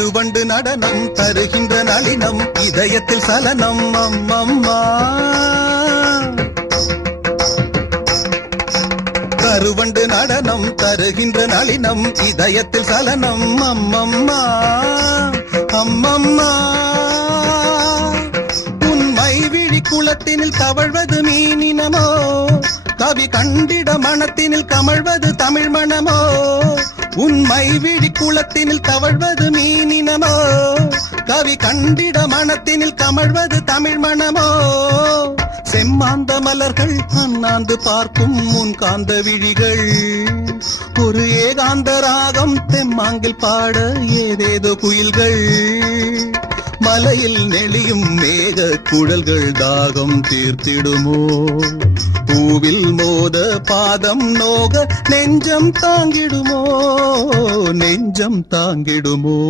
கருவண்டு நடனம் தருகின்ற நளினம் இதயத்தில் சலனம் அம்மம்மா. கருவண்டு நடனம் தருகின்ற நளினம் இதயத்தில் சலனம் அம்மம்மா அம்மம்மா. உண்மை விழி குளத்தினில் தவழ்வது மீனினமோ, கவி கண்டிட மனத்தினில் கமழ்வது தமிழ் மணமோ. உண்மை விழி குளத்தினில் தவழ்வது மீனினமோ, கவி கண்டிட மனத்தினில் கமழ்வது தமிழ் மணமோ. செம்மாந்த மலர்கள் அண்ணாந்து பார்க்கும் முன் காந்த விழிகள், ஒரு ஏகாந்த ராகம் தெம்மாங்கில் பாட ஏதேதோ குயில்கள். மலையில் நெளியும் மேக குழல்கள் தாகம் தீர்த்திடுமோ, பூவில் மோத பாதம் நோக நெஞ்சம் தாங்கிடுமோ, நெஞ்சம் தாங்கிடுமோ.